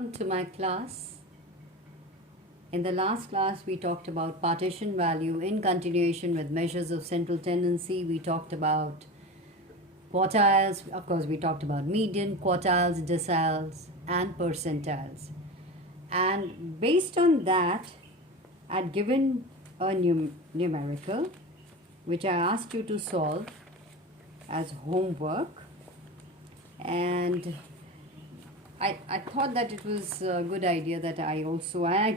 Welcome to my class. In the last class, we talked about partition value. In continuation with measures of central tendency, we talked about quartiles. Of course, we talked about median, quartiles, deciles, and percentiles. And based on that, I'd given a numerical which I asked you to solve as homework. And I thought that it was a good idea that I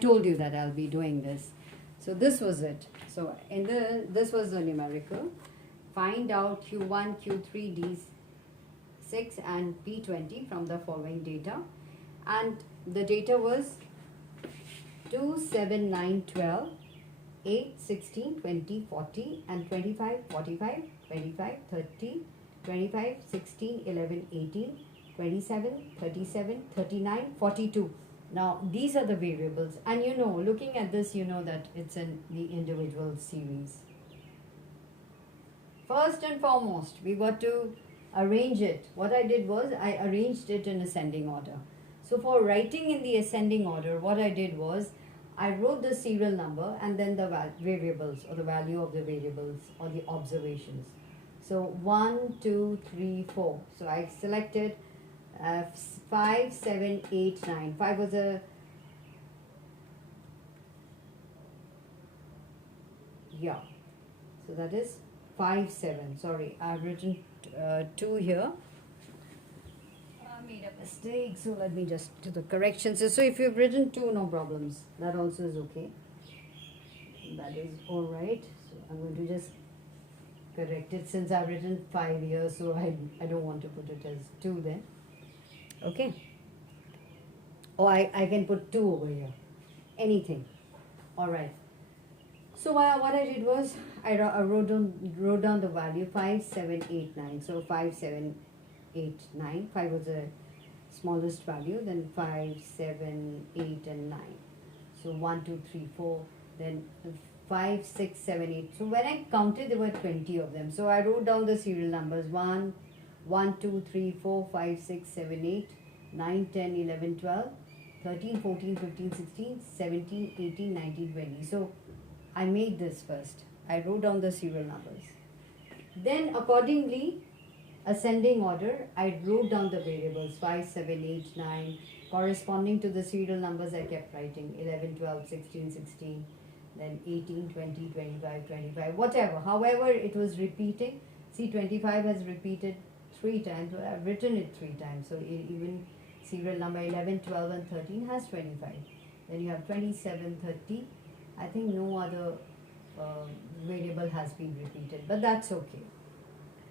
told you that I'll be doing this. So this was it. So this was the numerical. Find out Q1, Q3, D6 and P20 from the following data. And the data was 2, 7, 9, 12, 8, 16, 20, 40 and 25, 45, 25, 30, 25, 16, 11, 18, 27, 37, 39, 42. Now these are the variables, and looking at this, that it's in the individual series. First and foremost, we got to arrange it. What I did was I arranged it in ascending order. So for writing in the ascending order, what I did was I wrote the serial number and then the variables or the value of the variables or the observations. So 1, 2, 3, 4. So I selected 5, 7, 8, 9. 5 was a so that is 5, 7. Sorry, I've written 2 here. I made a mistake, so let me just do the corrections. So if you've written 2, no problems. That also is okay. That is all right. So I'm going to just correct it since I've written 5 here, so I don't want to put it as 2 then. Okay. Or I can put 2 over here. Anything. All right. So what I did was I wrote down the value 5, 7, 8, 9. So 5, 7, 8, 9. 5 was the smallest value. Then 5, 7, 8 and 9. So 1, 2, 3, 4. Then 5, 6, 7, 8. So when I counted, there were 20 of them. So I wrote down the serial numbers 1, 2, 3, 4, 5, 6, 7, 8, 9, 10, 11, 12, 13, 14, 15, 16, 17, 18, 19, 20. So I made this first. I wrote down the serial numbers. Then accordingly, ascending order, I wrote down the variables 5, 7, 8, 9. Corresponding to the serial numbers, I kept writing 11, 12, 16, 16. Then 18, 20, 25, 25, whatever. However, it was repeating. See, 25 has repeated 3 times. So I've written it 3 times. So even serial number 11, 12 and 13 has 25. Then you have 27, 30. I think no other variable has been repeated, but that's okay.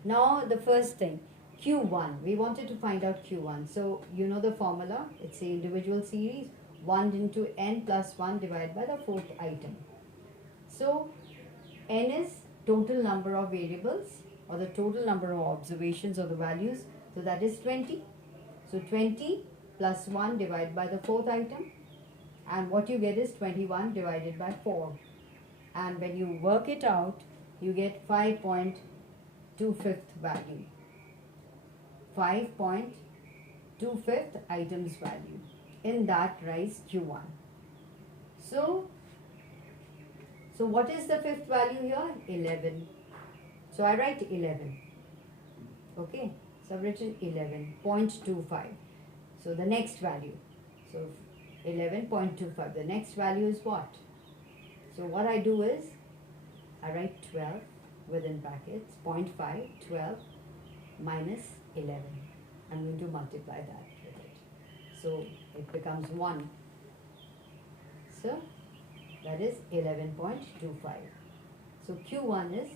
Now the first thing, Q1. We wanted to find out Q1. So you know the formula. It's the individual series. 1 into n plus 1 divided by the 4th item. So n is total number of variables or the total number of observations or the values. So that is 20. So 20 plus 1 divided by the 4th item. And what you get is 21 divided by 4. And when you work it out, you get 5.25th value. 5.25th items value. In that rise Q1. So what is the 5th value here? 11. So I write 11. Okay. So I've written 11.25. So the next value. So 11.25. The next value is what? So what I do is I write 12 within brackets. 0.5, 12 minus 11. I'm going to multiply that with it. So it becomes 1. So that is 11.25. So Q1 is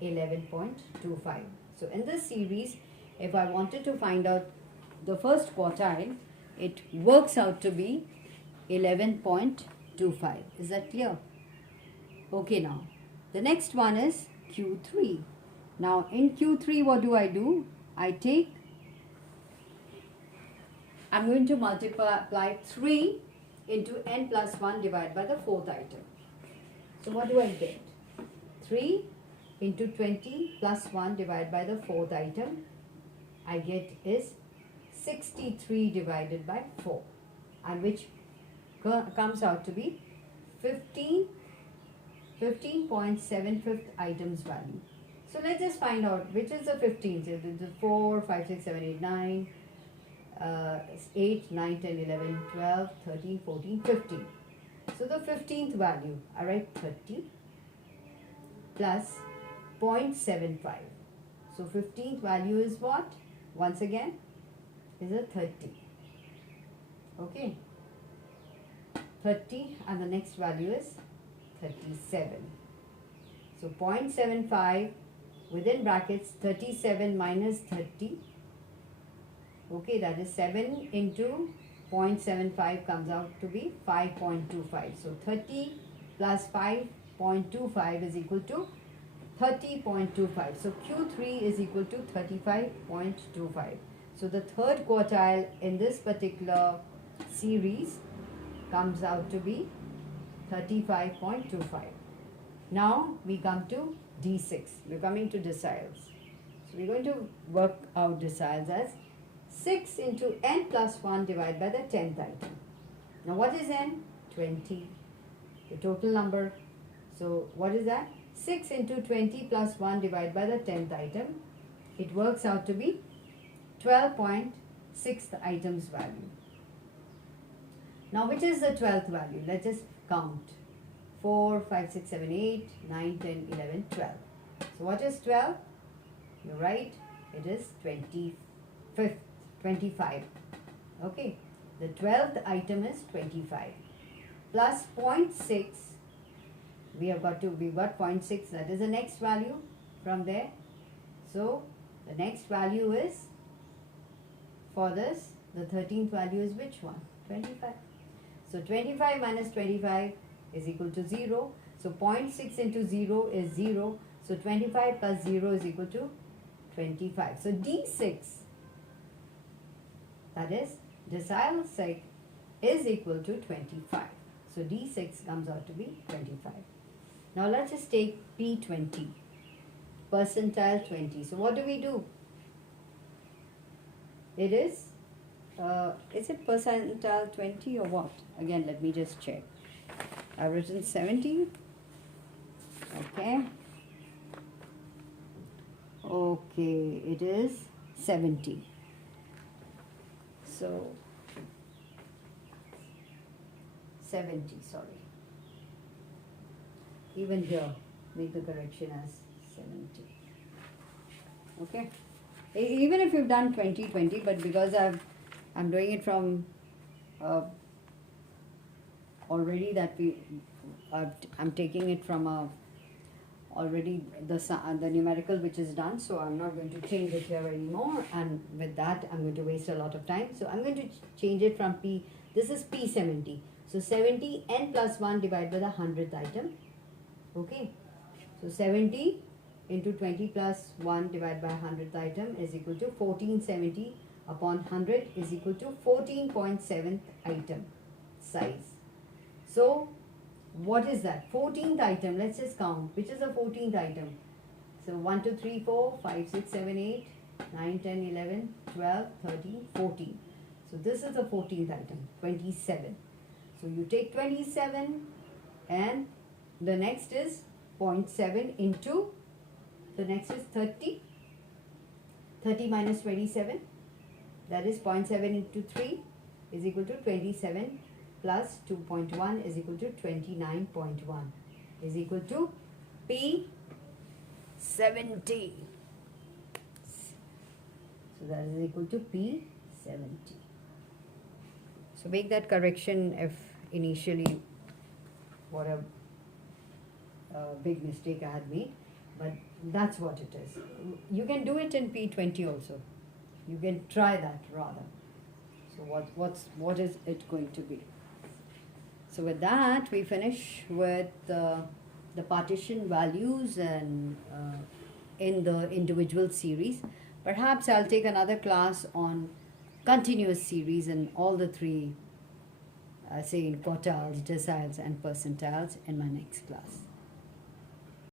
11.25. So in this series, if I wanted to find out the first quartile, it works out to be 11.25. Is that clear? Okay, now the next one is Q3. Now in Q3, what do? I'm going to multiply 3 into n plus 1 divided by the 4th item. So what do I get? 3 into 20 plus 1 divided by the 4th item. I get is 63 divided by 4. and which comes out to be 15.75th items value. So let's just find out which is the 15th. So the 4, 5, 6, 7, 8, 9, 8, 9, 10, 11, 12, 13, 14, 15. So the 15th value, I write 30 plus 0.75. So 15th value is what? Once again, is a 30. Okay. 30 and the next value is 37. So 0.75 within brackets 37 minus 30. Okay, that is 7 into 0.75 comes out to be 5.25. So 30 plus 5.25 is equal to 30.25. So Q3 is equal to 35.25. So the third quartile in this particular series comes out to be 35.25. Now we come to D6. We're coming to deciles. So we're going to work out deciles as 6 into n plus 1 divided by the 10th item. Now what is n? 20. The total number. So what is that? 6 into 20 plus 1 divided by the 10th item. It works out to be 12.6th item's value. Now which is the 12th value? Let's just count. 4, 5, 6, 7, 8, 9, 10, 11, 12. So what is 12? You're right. It is 25. Okay. The 12th item is 25. Plus 0.6. We've got 0.6. That is the next value from there. So the next value is, for this, the 13th value is which one? 25. So 25 minus 25 is equal to 0. So 0.6 into 0 is 0. So 25 plus 0 is equal to 25. So D6, that is decile 6, is equal to 25. So D6 comes out to be 25. Now let's just take P20, percentile 20. So what do? It is it percentile 20 or what? Again, let me just check. I've written 70. Okay. Okay, it is 70. So 70, sorry. Even here, make the correction as 70. Okay. Even if you've done 20, but because I'm doing it from already that I'm taking it from already the numerical which is done, so I'm not going to change it here anymore, and with that I'm going to waste a lot of time. So I'm going to change it from P. This is P70. So 70 n plus 1 divided by the 100th item. Okay. So 70 into 20 plus 1 divided by 100th item is equal to 1470 upon 100 is equal to 14.7th item size. So what is that? 14th item. Let's just count. Which is the 14th item? So 1, 2, 3, 4, 5, 6, 7, 8, 9, 10, 11, 12, 13, 14. So this is the 14th item, 27. So you take 27 and the next is 0.7 into, the next is 30. 30 minus 27, that is 0.7 into 3 is equal to 27 plus 2.1 is equal to 29.1 is equal to P70. So that is equal to P70. So make that correction if initially what a big mistake I had made, but that's what it is. You can do it in P20 also. You can try that rather. So what is it going to be? So with that, we finish with the partition values and in the individual series. Perhaps I'll take another class on continuous series and all the three, say in quartiles, deciles and percentiles in my next class.